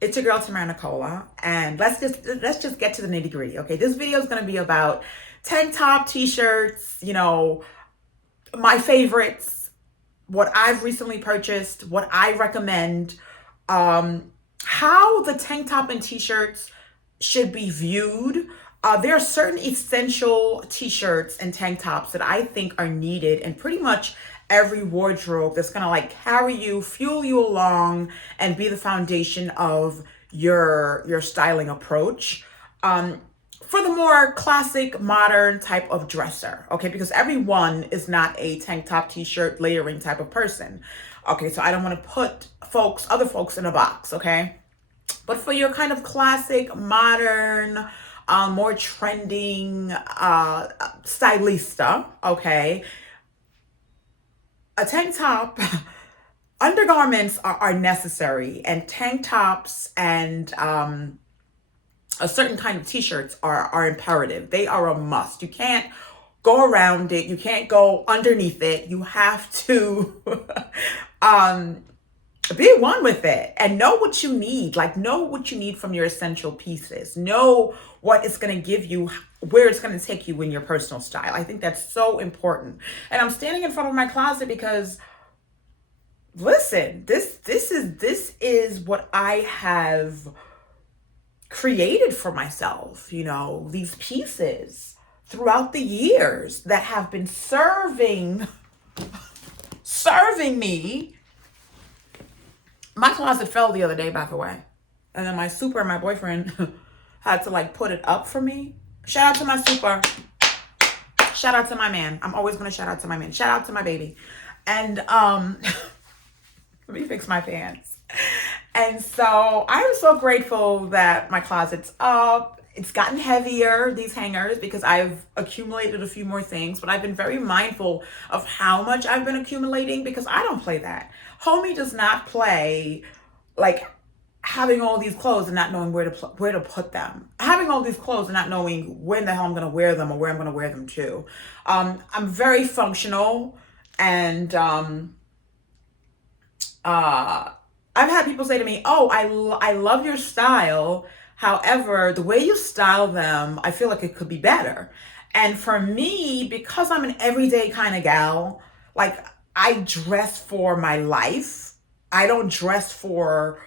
It's your girl Tamara Nicola, and let's just get to the nitty gritty. Okay, this video is going to be about tank top, t-shirts, my favorites, what I've recently purchased, what I recommend, how the tank top and t-shirts should be viewed. There are certain essential t-shirts and tank tops that I think are needed in pretty much every wardrobe that's gonna like carry you, fuel you along, and be the foundation of your styling approach. Um, for the more classic, modern type of dresser, okay, because everyone is not a tank top, t-shirt, layering type of person. Okay, so I don't want to put other folks in a box, okay? But for your kind of classic, modern, more trending stylista, okay, a tank top, undergarments are necessary, and tank tops and a certain kind of t-shirts are imperative. They are a must. You can't go around it. You can't go underneath it. You have to um, be one with it and know what you need. Like, know what you need from your essential pieces. Know what it's going to give you, where it's going to take you in your personal style. I think that's so important. And I'm standing in front of my closet because, listen, this is what I have created for myself, these pieces throughout the years that have been serving me. My closet fell the other day, by the way. And then my super, my boyfriend, had to like put it up for me. Shout out to my super. Shout out to my man. I'm always gonna shout out to my man. Shout out to my baby. And let me fix my pants. And so I'm so grateful that my closet's up. It's gotten heavier, these hangers, because I've accumulated a few more things, but I've been very mindful of how much I've been accumulating because I don't play that. Homie does not play like having all these clothes and not knowing where to put them. Having all these clothes and not knowing when the hell I'm going to wear them or where I'm going to wear them to. I'm very functional, and I've had people say to me, "Oh, I love your style. However, the way you style them, I feel like it could be better." And for me, because I'm an everyday kind of gal, like, I dress for my life. I don't dress for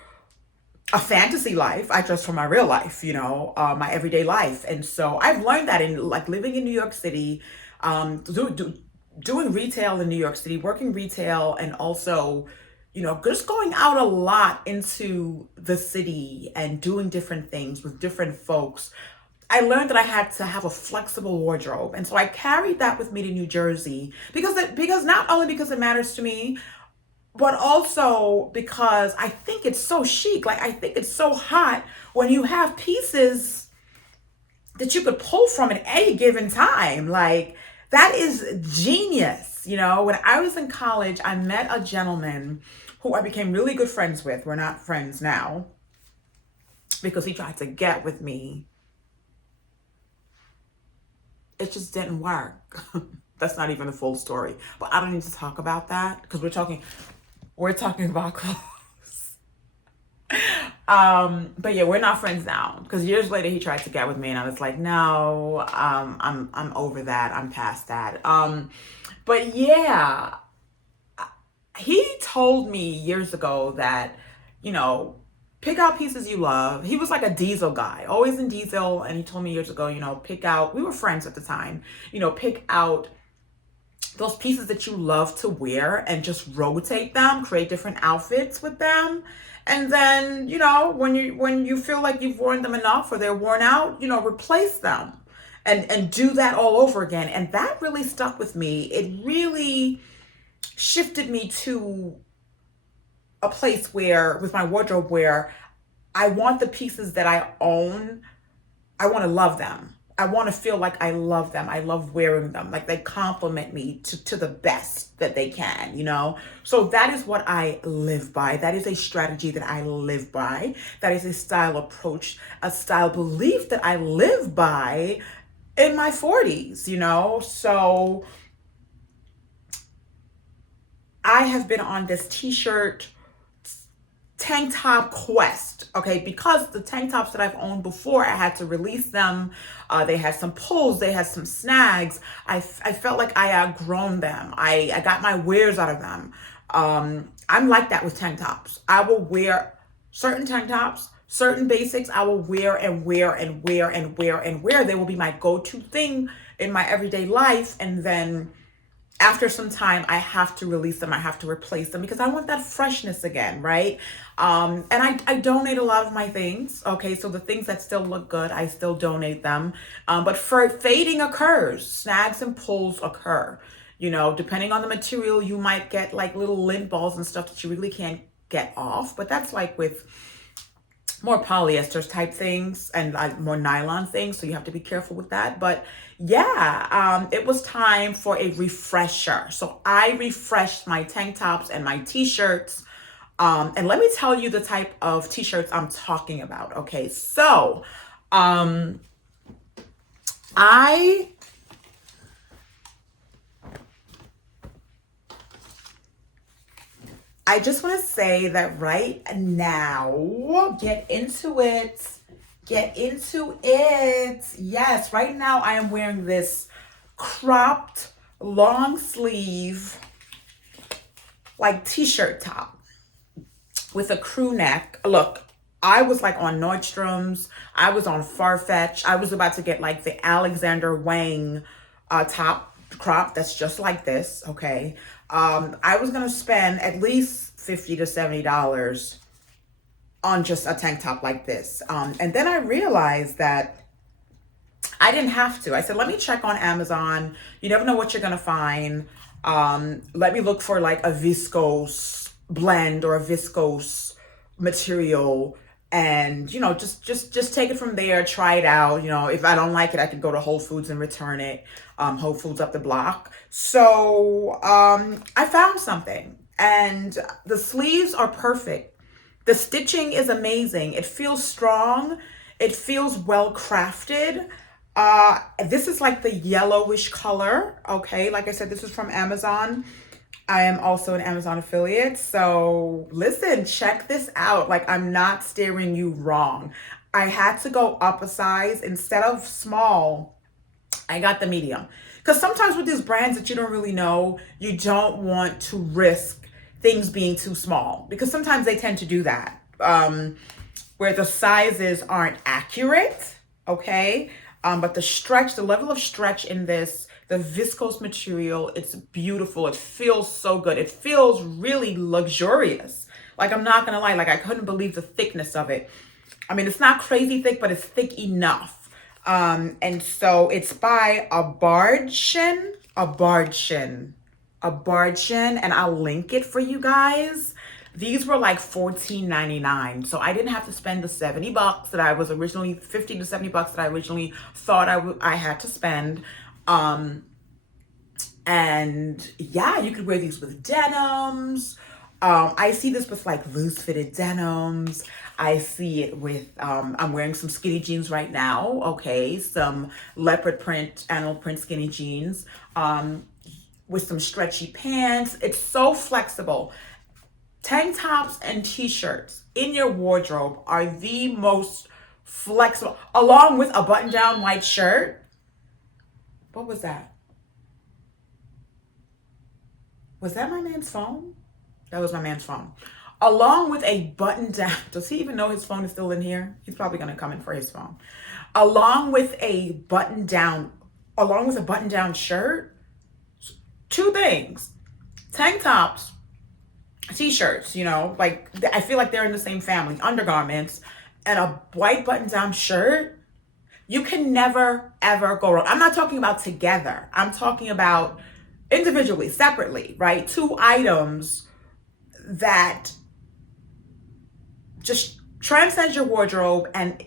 a fantasy life. I dress for my real life, my everyday life. And so I've learned that in like living in New York City, doing retail in New York City, working retail, and also, just going out a lot into the city and doing different things with different folks. I learned that I had to have a flexible wardrobe. And so I carried that with me to New Jersey because not only because it matters to me, but also because I think it's so chic. Like, I think it's so hot when you have pieces that you could pull from at any given time. Like, that is genius. When I was in college, I met a gentleman who I became really good friends with. We're not friends now because he tried to get with me. It just didn't work. That's not even the full story, but I don't need to talk about that because we're talking about clothes. But yeah, we're not friends now because years later he tried to get with me, and I was like, no, I'm over that. I'm past that. But yeah, he told me years ago that, pick out pieces you love. He was like a diesel guy, always in diesel. And he told me years ago, pick out, we were friends at the time, pick out those pieces that you love to wear and just rotate them, create different outfits with them. And then, when you feel like you've worn them enough or they're worn out, replace them and do that all over again. And that really stuck with me. It really shifted me to a place where, with my wardrobe, where I want the pieces that I own, I want to love them. I want to feel like I love them. I love wearing them. Like, they compliment me to the best that they can. So that is what I live by. That is a strategy that I live by. That is a style approach, a style belief that I live by in my 40s. So I have been on this t-shirt tank top quest okay? Because the tank tops that I've owned before, I had to release them. They had some pulls, they had some snags. I felt like I outgrown them. I got my wears out of them. I'm like that with tank tops. I will wear certain tank tops, certain basics. I will wear and wear and wear and wear and wear. They will be my go-to thing in my everyday life. And then after some time, I have to release them. I have to replace them because I want that freshness again, right? And I donate a lot of my things. Okay, so the things that still look good, I still donate them. But for fading occurs, snags and pulls occur. You know, depending on the material, you might get like little lint balls and stuff that you really can't get off. But that's like with more polyester type things and like more nylon things, so you have to be careful with that. But yeah, it was time for a refresher. So I refreshed my tank tops and my t-shirts. And let me tell you the type of t-shirts I'm talking about. Okay, so I just want to say that right now, get into it. Get into it. Yes, right now I am wearing this cropped long sleeve like t-shirt top with a crew neck. Look, I was like on Nordstrom's. I was on Farfetch. I was about to get like the Alexander Wang top crop that's just like this, okay? I was gonna spend at least $50 to $70 on just a tank top like this. And then I realized that I didn't have to. I said, let me check on Amazon. You never know what you're gonna find. Let me look for like a viscose blend or a viscose material, and you know, just take it from there, try it out. You know, if I don't like it, I could go to Whole Foods and return it. Whole Foods up the block. So I found something, and the sleeves are perfect. The stitching is amazing. It feels strong. It feels well crafted. This is like the yellowish color. Okay, like I said, this is from Amazon. I am also an Amazon affiliate. So listen, check this out. Like, I'm not steering you wrong. I had to go up a size. Instead of small, I got the medium. Because sometimes with these brands that you don't really know, you don't want to risk things being too small, because sometimes they tend to do that, where the sizes aren't accurate, okay? But the level of stretch in this, the viscose material, it's beautiful. It feels so good. It feels really luxurious. Like, I'm not gonna lie, like I couldn't believe the thickness of it. I mean, it's not crazy thick, but it's thick enough. And so it's by Abardchen, and I'll link it for you guys. These were like $14.99, so I didn't have to spend the $70 that I was originally, $50 to $70 that I originally thought I had to spend. And yeah, you could wear these with denims. I see this with like loose fitted denims. I see it with, I'm wearing some skinny jeans right now. Okay, some leopard print, animal print skinny jeans. With some stretchy pants. It's so flexible. Tank tops and t-shirts in your wardrobe are the most flexible, along with a button-down white shirt. What was that? Was that my man's phone? That was my man's phone. Along with a button-down, does he even know his phone is still in here? He's probably gonna come in for his phone. Along with a button-down shirt, two things: tank tops, t-shirts, you know, like I feel like they're in the same family, undergarments, and a white button-down shirt. You can never, ever go wrong. I'm not talking about together. I'm talking about individually, separately, right? Two items that just transcend your wardrobe, and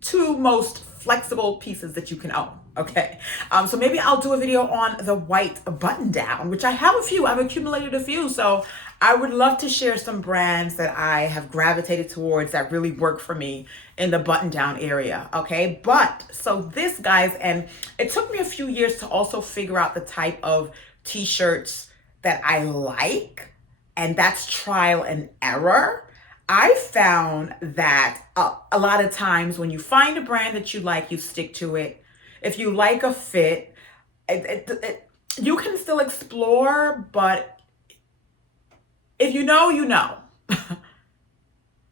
two most flexible pieces that you can own. Okay, so maybe I'll do a video on the white button down, which I have a few. I've accumulated a few, so I would love to share some brands that I have gravitated towards that really work for me in the button down area. Okay, but so this, guys, and it took me a few years to also figure out the type of t-shirts that I like, and that's trial and error. I found that a lot of times when you find a brand that you like, you stick to it. If you like a fit, you can still explore, but if you know, you know.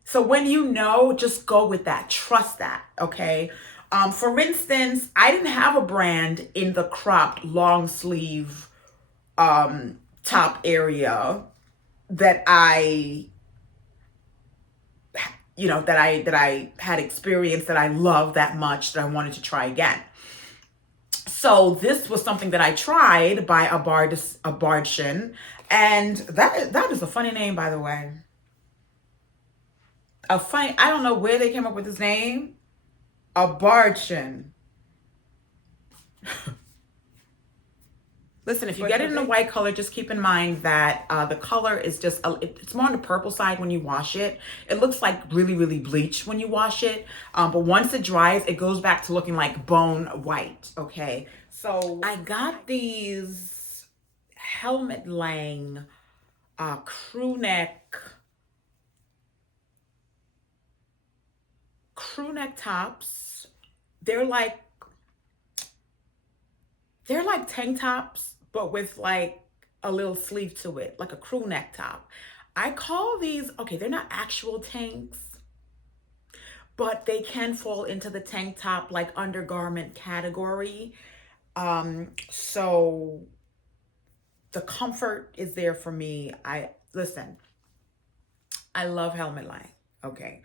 So when you know, just go with that. Trust that, okay? For instance, I didn't have a brand in the cropped long sleeve top area that I had experienced that I loved that much that I wanted to try again. So this was something that I tried by a Bardshin, and that is a funny name, by the way. A funny, I don't know where they came up with this name. A Bardshin. Listen, if you get it in a white color, just keep in mind that the color is it's more on the purple side when you wash it. It looks like really, really bleached when you wash it. But once it dries, it goes back to looking like bone white, okay? So I got these Helmut Lang crew neck tops. They're like they're like tank tops, but with like a little sleeve to it, like a crew neck top. I call these, okay, they're not actual tanks, but they can fall into the tank top like undergarment category. So the comfort is there for me. Listen, I love Helmut Lang. Okay.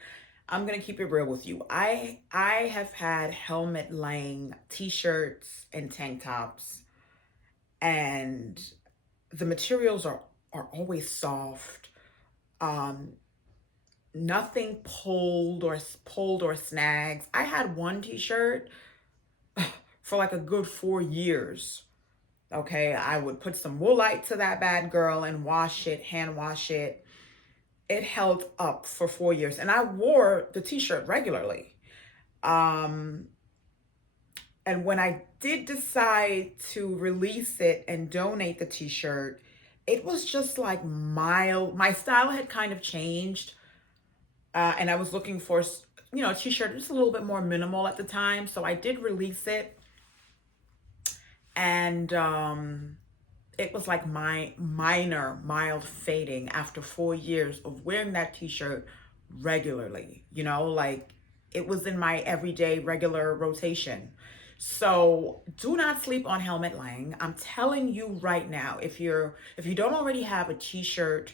I'm gonna keep it real with you. I have had Helmut Lang t-shirts and tank tops, and the materials are always soft. Um, Nothing pulled or snags. I had one t-shirt for like a good 4 years. Okay, I would put some woolite to that bad girl and wash it, hand wash it. It held up for 4 years, and I wore the t-shirt regularly. Um, and when I did decide to release it and donate the t-shirt, it was just like mild. My style had kind of changed, and I was looking for, a t-shirt just a little bit more minimal at the time. So I did release it, and it was like my minor, mild fading after 4 years of wearing that t-shirt regularly. Like it was in my everyday regular rotation. So do not sleep on Helmut Lang. I'm telling you right now, if you don't already have a t-shirt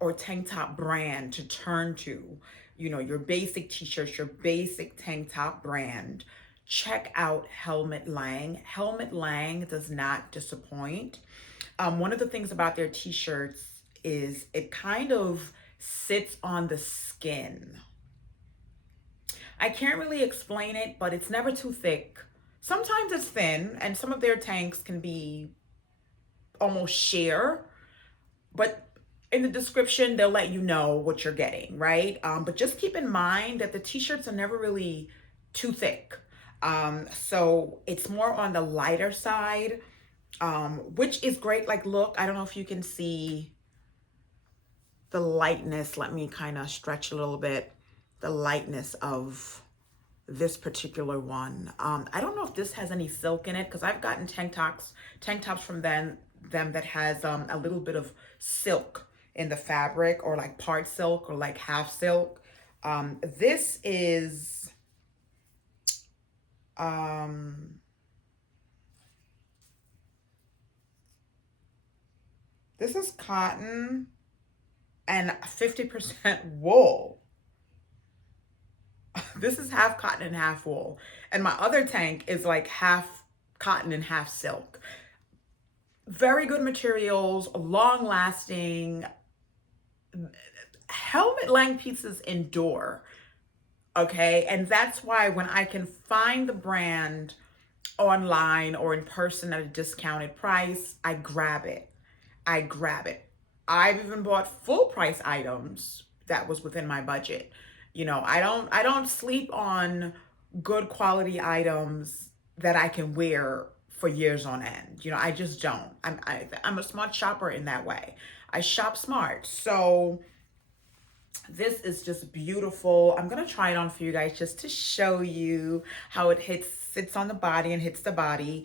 or tank top brand to turn to, your basic t-shirts, your basic tank top brand, check out Helmut Lang. Helmut Lang does not disappoint. One of the things about their t-shirts is it kind of sits on the skin. I can't really explain it, but it's never too thick. Sometimes it's thin, and some of their tanks can be almost sheer, but in the description, they'll let you know what you're getting, right? But just keep in mind that the t-shirts are never really too thick. So it's more on the lighter side, which is great. Like, look, I don't know if you can see the lightness. Let me kind of stretch a little bit. The lightness of this particular one. I don't know if this has any silk in it because I've gotten tank tops from them that has a little bit of silk in the fabric, or like part silk or like half silk. This is this is cotton and 50% wool. This is half cotton and half wool. And my other tank is like half cotton and half silk. Very good materials, long lasting. Helmut Lang pieces endure. Okay. And that's why when I can find the brand online or in person at a discounted price, I grab it. I grab it. I've even bought full price items that was within my budget. I don't sleep on good quality items that I can wear for years on end. I just don't. I'm a smart shopper in that way. I shop smart. So This is just beautiful. I'm gonna try it on for you guys just to show you how it sits on the body and hits the body.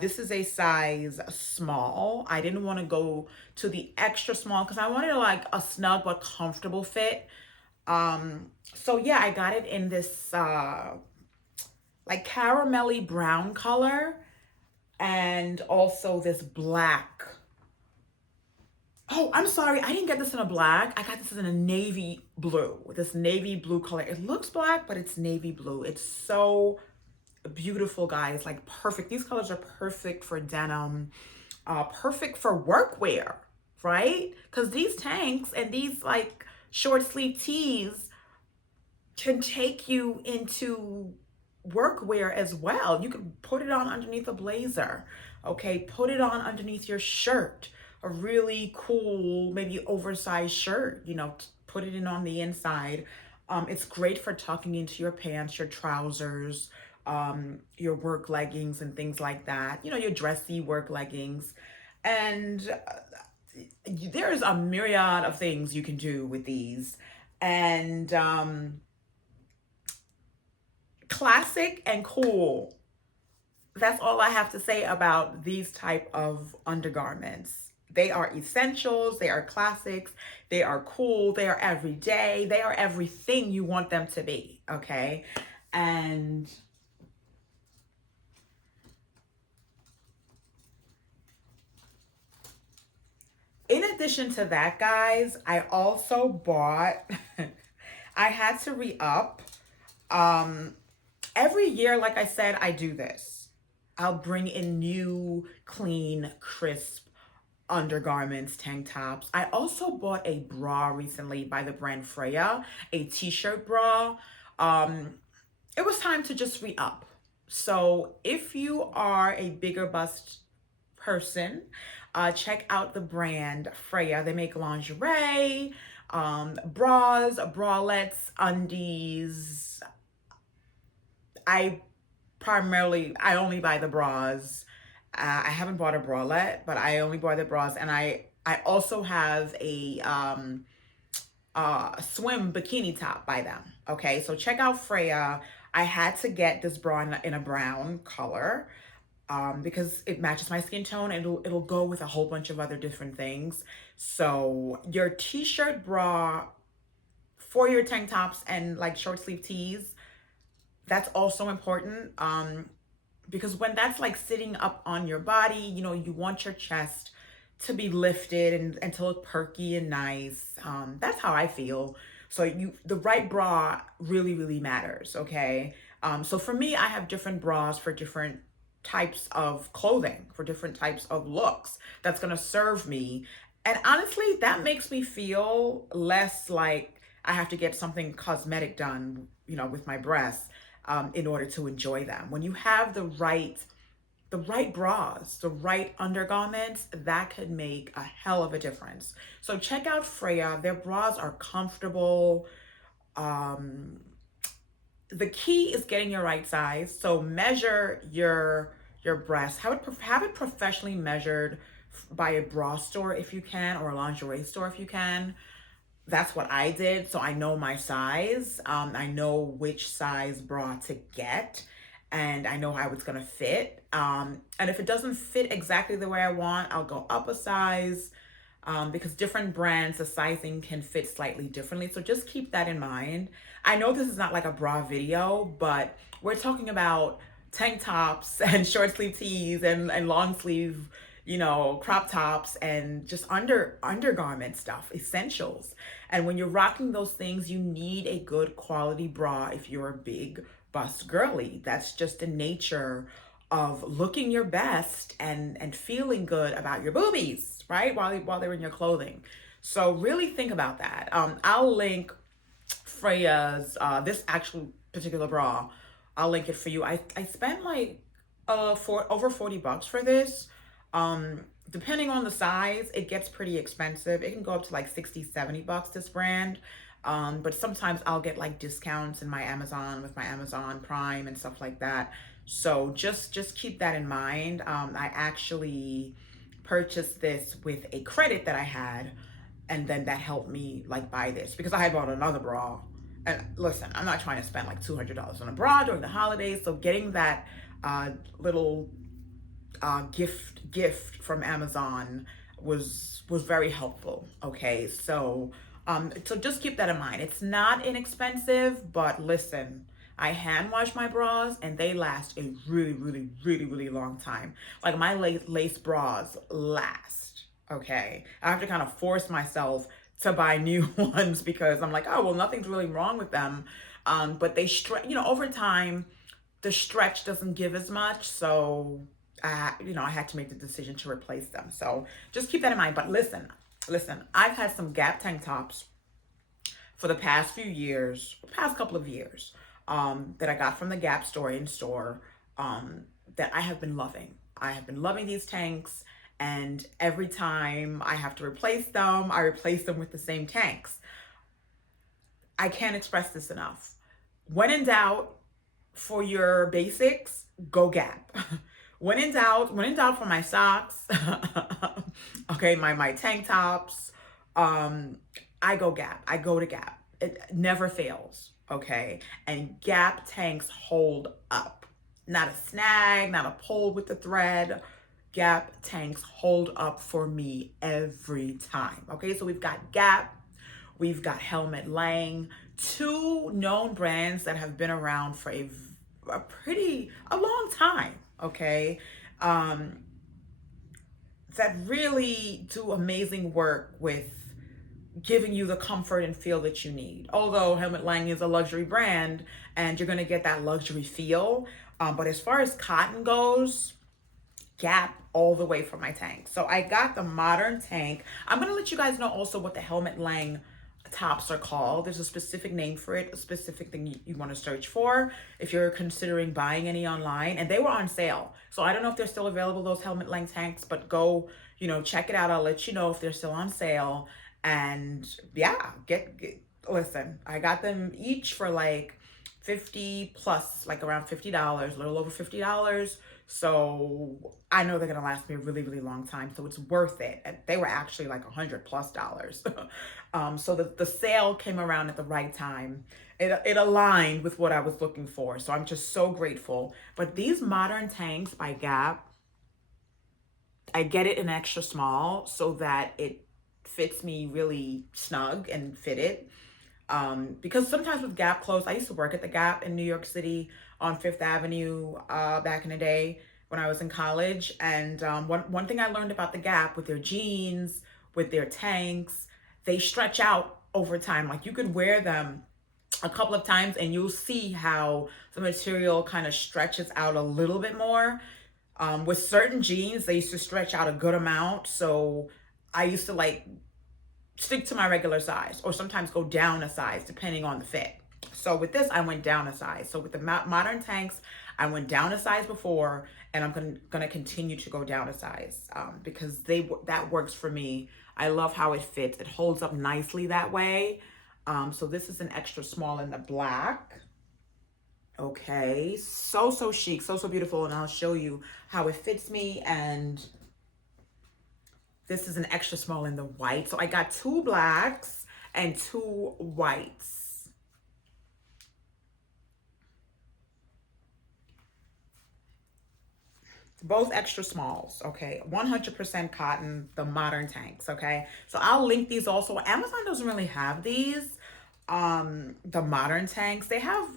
This is a size small. I didn't want to go to the extra small because I wanted like a snug but comfortable fit. So yeah, I got it in this like caramelly brown color and also this black. Oh, I'm sorry. I didn't get this in a black. I got this in a navy blue. This navy blue color. It looks black, but it's navy blue. It's so beautiful, guys. Like perfect. These colors are perfect for denim. Perfect for workwear, right? Because these tanks and these like short sleeve tees can take you into workwear as well. You can put it on underneath a blazer, okay? Put it on underneath your shirt, a really cool, maybe oversized shirt, you know, put it in on the inside. It's great for tucking into your pants, your trousers, your work leggings and things like that. You know, your dressy work leggings. And there's a myriad of things you can do with these. And classic and cool. That's all I have to say about these type of undergarments. They are essentials, they are classics, they are cool, they are everyday, they are everything you want them to be, okay? And in addition to that, guys, I also bought, I had to re-up. Um, every year, like I said, I do this. I'll bring in new, clean, crisp undergarments, tank tops. I also bought a bra recently by the brand Freya, a t-shirt bra. Um, it was time to just re-up. So if you are a bigger bust person, check out the brand Freya. They make lingerie, bras, bralettes, undies. I I only buy the bras. I haven't bought a bralette, but I only buy the bras, and I also have a swim bikini top by them. Okay, so check out Freya. I had to get this bra in a brown color because it matches my skin tone, and it'll go with a whole bunch of other different things. So your t-shirt bra for your tank tops and like short sleeve tees, that's also important. Because when that's like sitting up on your body, you know, you want your chest to be lifted and to look perky and nice. That's how I feel. So the right bra really, really matters, okay? So for me, I have different bras for different types of clothing, for different types of looks that's gonna serve me. And honestly, that makes me feel less like I have to get something cosmetic done, you know, with my breasts in order to enjoy them. When you have the right bras, the right undergarments, that could make a hell of a difference. So check out Freya. Their bras are comfortable. Um, the key is getting your right size. So measure your breasts. Have it professionally measured by a bra store if you can, or a lingerie store if you can. That's what I did. So I know my size. I know which size bra to get, and I know how it's gonna fit. And if it doesn't fit exactly the way I want, I'll go up a size because different brands, the sizing can fit slightly differently. So just keep that in mind. I know this is not like a bra video, but we're talking about tank tops and short sleeve tees and long sleeve, you know, crop tops and just undergarment stuff, essentials. And when you're rocking those things, you need a good quality bra if you're a big bust girly. That's just the nature of looking your best and feeling good about your boobies, right? While they're in your clothing. So really think about that. I'll link Freya's this actual particular bra. I'll link it for you. I spent like for over 40 bucks for this. Depending on the size, it gets pretty expensive. It can go up to like 60, 70 bucks, this brand. But sometimes I'll get like discounts in my Amazon with my Amazon Prime and stuff like that. So just keep that in mind. I actually purchased this with a credit that I had, And then that helped me like buy this because I had bought another bra. And listen, I'm not trying to spend like $200 on a bra during the holidays. So getting that little gift from Amazon was very helpful. Okay, so just keep that in mind. It's not inexpensive, but listen, I hand wash my bras and they last a really, really, really, really long time. Like my lace bras last. Okay, I have to kind of force myself to buy new ones because I'm like, oh well, nothing's really wrong with them. But they stretch, over time the stretch doesn't give as much. So I had to make the decision to replace them. So just keep that in mind. But listen, I've had some Gap tank tops for the past few years, past couple of years, that I got from the Gap store in store, that I have been loving. I have been loving these tanks, and every time I have to replace them, I replace them with the same tanks. I can't express this enough. When in doubt, for your basics, go Gap. When in doubt for my socks, okay, my tank tops, I go Gap. I go to Gap. It never fails, okay? And Gap tanks hold up. Not a snag, not a pull with the thread. Gap tanks hold up for me every time, okay? So we've got Gap, we've got Helmut Lang, two known brands that have been around for a long time, okay? Um, that really do amazing work with giving you the comfort and feel that you need. Although Helmut Lang is a luxury brand and you're gonna get that luxury feel. But as far as cotton goes, Gap all the way for my tank. So I got the modern tank. I'm gonna let you guys know also what the Helmut Lang tops are called. There's a specific name for it, a specific thing you want to search for if you're considering buying any online. And they were on sale. So I don't know if they're still available, those Helmut Lang tanks, but go, check it out. I'll let you know if they're still on sale. And yeah, listen, I got them each for like 50 plus, like around $50, a little over $50. So I know they're gonna last me a really, really long time. So it's worth it. And they were actually like $100+. So the sale came around at the right time. It aligned with what I was looking for. So I'm just so grateful. But these modern tanks by Gap, I get it in extra small so that it fits me really snug and fitted. Because sometimes with Gap clothes, I used to work at the Gap in New York City on Fifth Avenue back in the day when I was in college. And one thing I learned about the Gap with their jeans, with their tanks, they stretch out over time. Like you could wear them a couple of times and you'll see how the material kind of stretches out a little bit more. With certain jeans, they used to stretch out a good amount. So I used to like stick to my regular size or sometimes go down a size depending on the fit. So with this, I went down a size. So with the modern tanks, I went down a size before, and I'm gonna continue to go down a size because that works for me. I love how it fits. It holds up nicely that way. So this is an extra small in the black. Okay, so chic, so beautiful, and I'll show you how it fits me. And this is an extra small in the white. So I got two blacks and two whites. Both extra smalls, okay? 100% cotton, the modern tanks, okay? So I'll link these also. Amazon doesn't really have these, the modern tanks. They have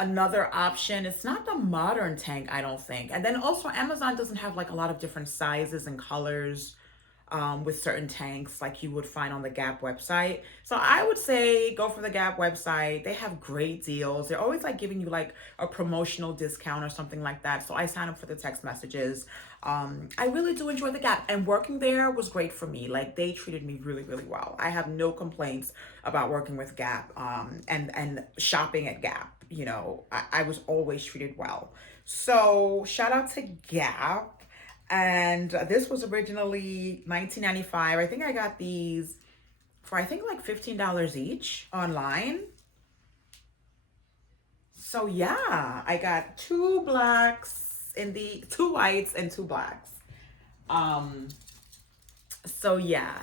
another option. It's not the modern tank, I don't think. And then also Amazon doesn't have like a lot of different sizes and colors with certain tanks like you would find on the Gap website. So I would say go for the Gap website. They have great deals. They're always like giving you like a promotional discount or something like that. So I sign up for the text messages. I really do enjoy the Gap, and working there was great for me. Like they treated me really, really well. I have no complaints about working with Gap and shopping at Gap. I was always treated well. So shout out to Gap. And this was originally $19.95. I think I got these for I think like $15 each online. So yeah, I got two whites and two blacks. Um So yeah,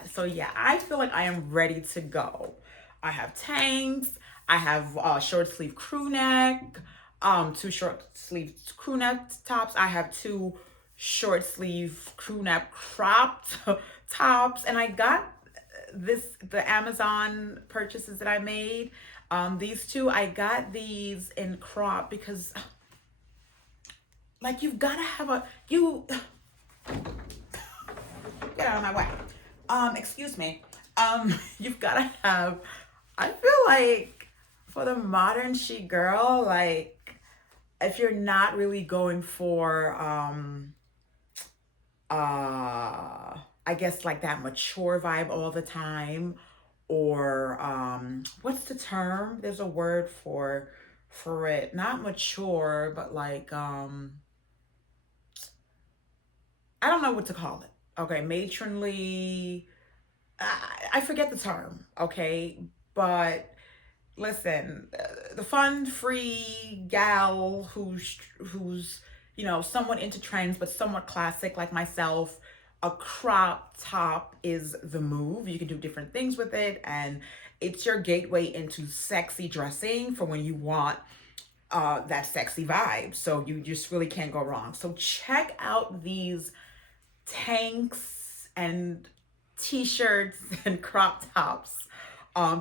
I feel like I am ready to go. I have tanks. I have short sleeve crew neck, two short sleeve crew neck tops. I have two short sleeve crew neck cropped tops, and I got the Amazon purchases that I made. These two, I got these in crop because, like, you've got to have a you get out of my way. Excuse me. You've got to have. I feel like for the modern chic girl, like if you're not really going for I guess like that mature vibe all the time, or what's the term? There's a word for it. Not mature, but like I don't know what to call it. Okay, matronly. I forget the term. Okay, but listen, the fun free gal who's somewhat into trends but somewhat classic like myself, a crop top is the move. You can do different things with it, and it's your gateway into sexy dressing for when you want that sexy vibe. So you just really can't go wrong. So check out these tanks and t-shirts and crop tops.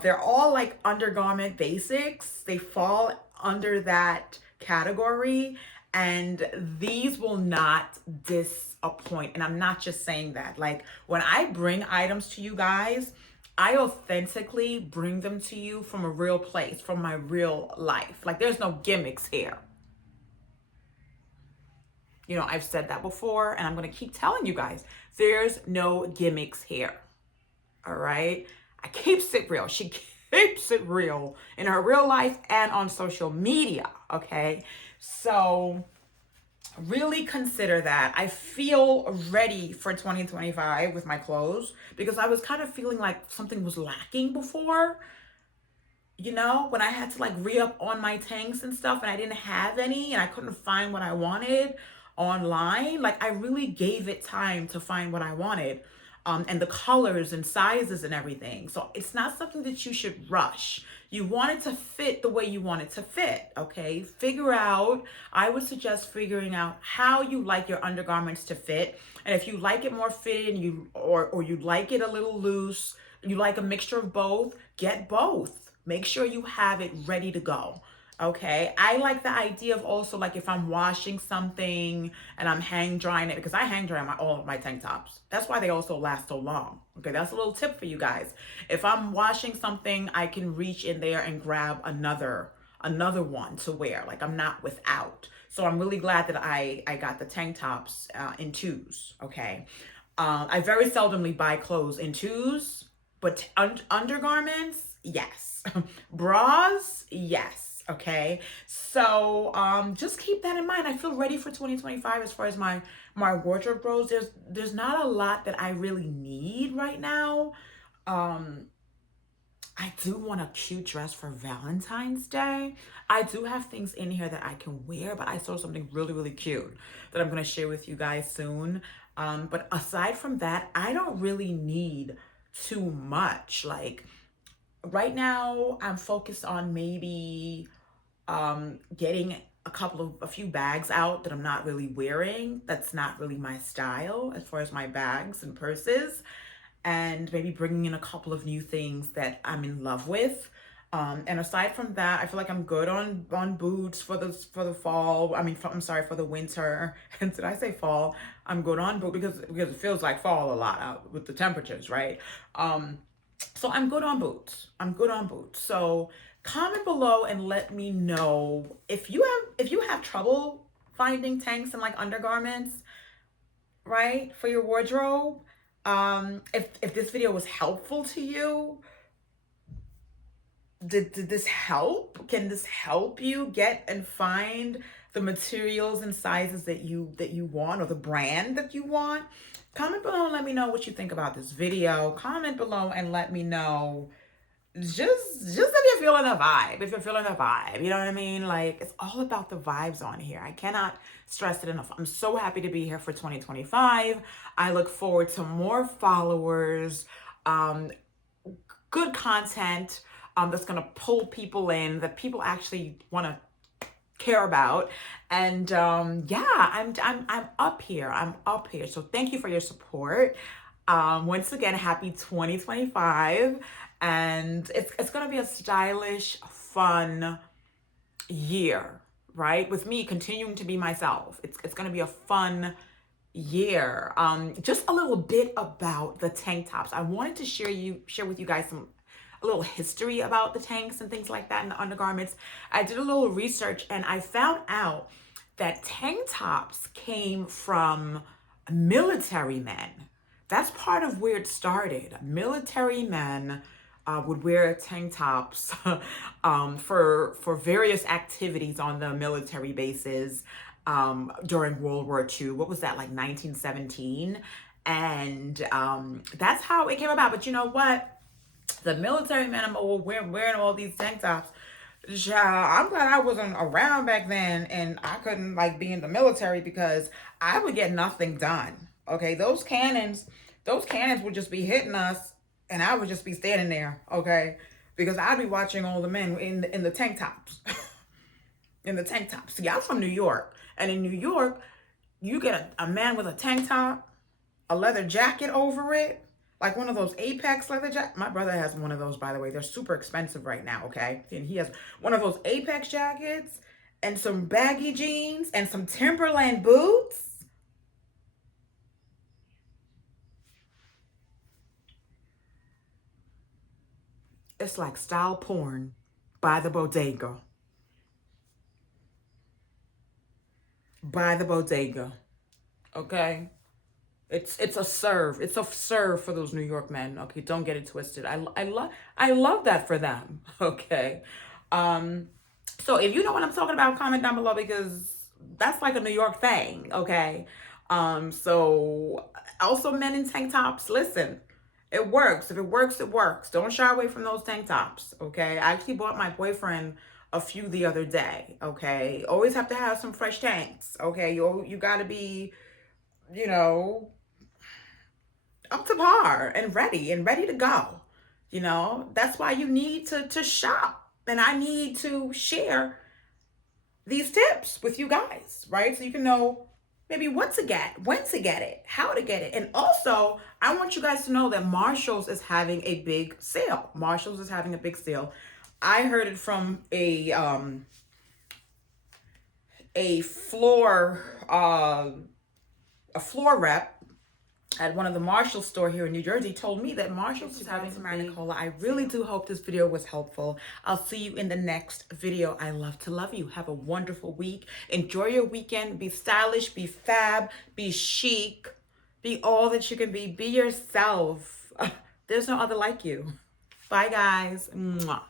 They're all like undergarment basics. They fall under that category, and these will not disappoint. And I'm not just saying that. Like when I bring items to you guys, I authentically bring them to you from a real place, from my real life. Like there's no gimmicks here. I've said that before, and I'm going to keep telling you guys there's no gimmicks here. All right. I keeps it real. She keeps it real in her real life and on social media. Okay. So really consider that. I feel ready for 2025 with my clothes because I was kind of feeling like something was lacking before. When I had to like re-up on my tanks and stuff and I didn't have any and I couldn't find what I wanted online, like I really gave it time to find what I wanted. And the colors and sizes and everything. So it's not something that you should rush. You want it to fit the way you want it to fit, okay? I would suggest figuring out how you like your undergarments to fit. And if you like it more fitted and or you like it a little loose, you like a mixture of both, get both. Make sure you have it ready to go. Okay. I like the idea of also like if I'm washing something and I'm hang drying it, because I hang dry all of my tank tops. That's why they also last so long. Okay. That's a little tip for you guys. If I'm washing something, I can reach in there and grab another one to wear. Like I'm not without. So I'm really glad that I got the tank tops in twos. Okay. I very seldomly buy clothes in twos, but undergarments, yes. Bras, yes. Okay. So just keep that in mind. I feel ready for 2025 as far as my wardrobe goes. There's not a lot that I really need right now. Um I do want a cute dress for Valentine's Day. I do have things in here that I can wear, but I saw something really, really cute that I'm going to share with you guys soon. But aside from that, I don't really need too much. Like right now, I'm focused on maybe getting a few bags out that I'm not really wearing. That's not really my style as far as my bags and purses, and maybe bringing in a couple of new things that I'm in love with. And aside from that, I feel like I'm good on boots for the fall. I mean, I'm sorry, for the winter. And did I say fall? I'm good on boot because it feels like fall a lot out with the temperatures, right? So I'm good on boots. I'm good on boots. So comment below and let me know if you have trouble finding tanks and like undergarments, right, for your wardrobe. If this video was helpful to you, did this help? Can this help you get and find the materials and sizes that you want, or the brand that you want? Comment below and let me know what you think about this video. Comment below and let me know just if you're feeling the vibe, if you're feeling the vibe, you know what I mean? Like, it's all about the vibes on here. I cannot stress it enough. I'm so happy to be here for 2025. I look forward to more followers, um, good content, that's gonna pull people in, that people actually want to care about. And yeah, I'm up here. I'm up here. So thank you for your support. Once again, happy 2025. And it's gonna be a stylish, fun year, right? With me continuing to be myself. It's gonna be a fun year. Just a little bit about the tank tops. I wanted to share with you guys a little history about the tanks and things like that and the undergarments. I did a little research and I found out that tank tops came from military men. That's part of where it started. Military men would wear tank tops for various activities on the military bases during World War II. What was that, like 1917? And that's how it came about. But you know what? The military men were wearing all these tank tops. I'm glad I wasn't around back then and I couldn't like be in the military because I would get nothing done. Okay, those cannons would just be hitting us and I would just be standing there, okay? Because I'd be watching all the men in the tank tops. In the tank tops. See, I'm from New York. And in New York, you get a man with a tank top, a leather jacket over it, like one of those Apex leather jackets. My brother has one of those, by the way. They're super expensive right now, okay? And he has one of those Apex jackets and some baggy jeans and some Timberland boots. It's like style porn by the bodega. By the bodega, okay? It's a serve. It's a serve for those New York men. Okay, don't get it twisted. I love that for them. Okay. Um so if you know what I'm talking about, comment down below because that's like a New York thing, okay? So also men in tank tops, listen. It works. If it works, it works. Don't shy away from those tank tops, okay? I actually bought my boyfriend a few the other day, okay? Always have to have some fresh tanks, okay? You got to be, you know, up to par and ready to go. You know, that's why you need to shop. And I need to share these tips with you guys, right? So you can know maybe what to get, when to get it, how to get it. And also, I want you guys to know that Marshall's is having a big sale. Marshall's is having a big sale. I heard it from a floor a floor rep at one of the Marshall store here in New Jersey told me that Marshall's is having some Nicola. I really do hope this video was helpful. I'll see you in the next video. I love to love you. Have a wonderful week. Enjoy your weekend. Be stylish, be fab, be chic, be all that you can be. Be yourself. There's no other like you. Bye, guys. Mwah.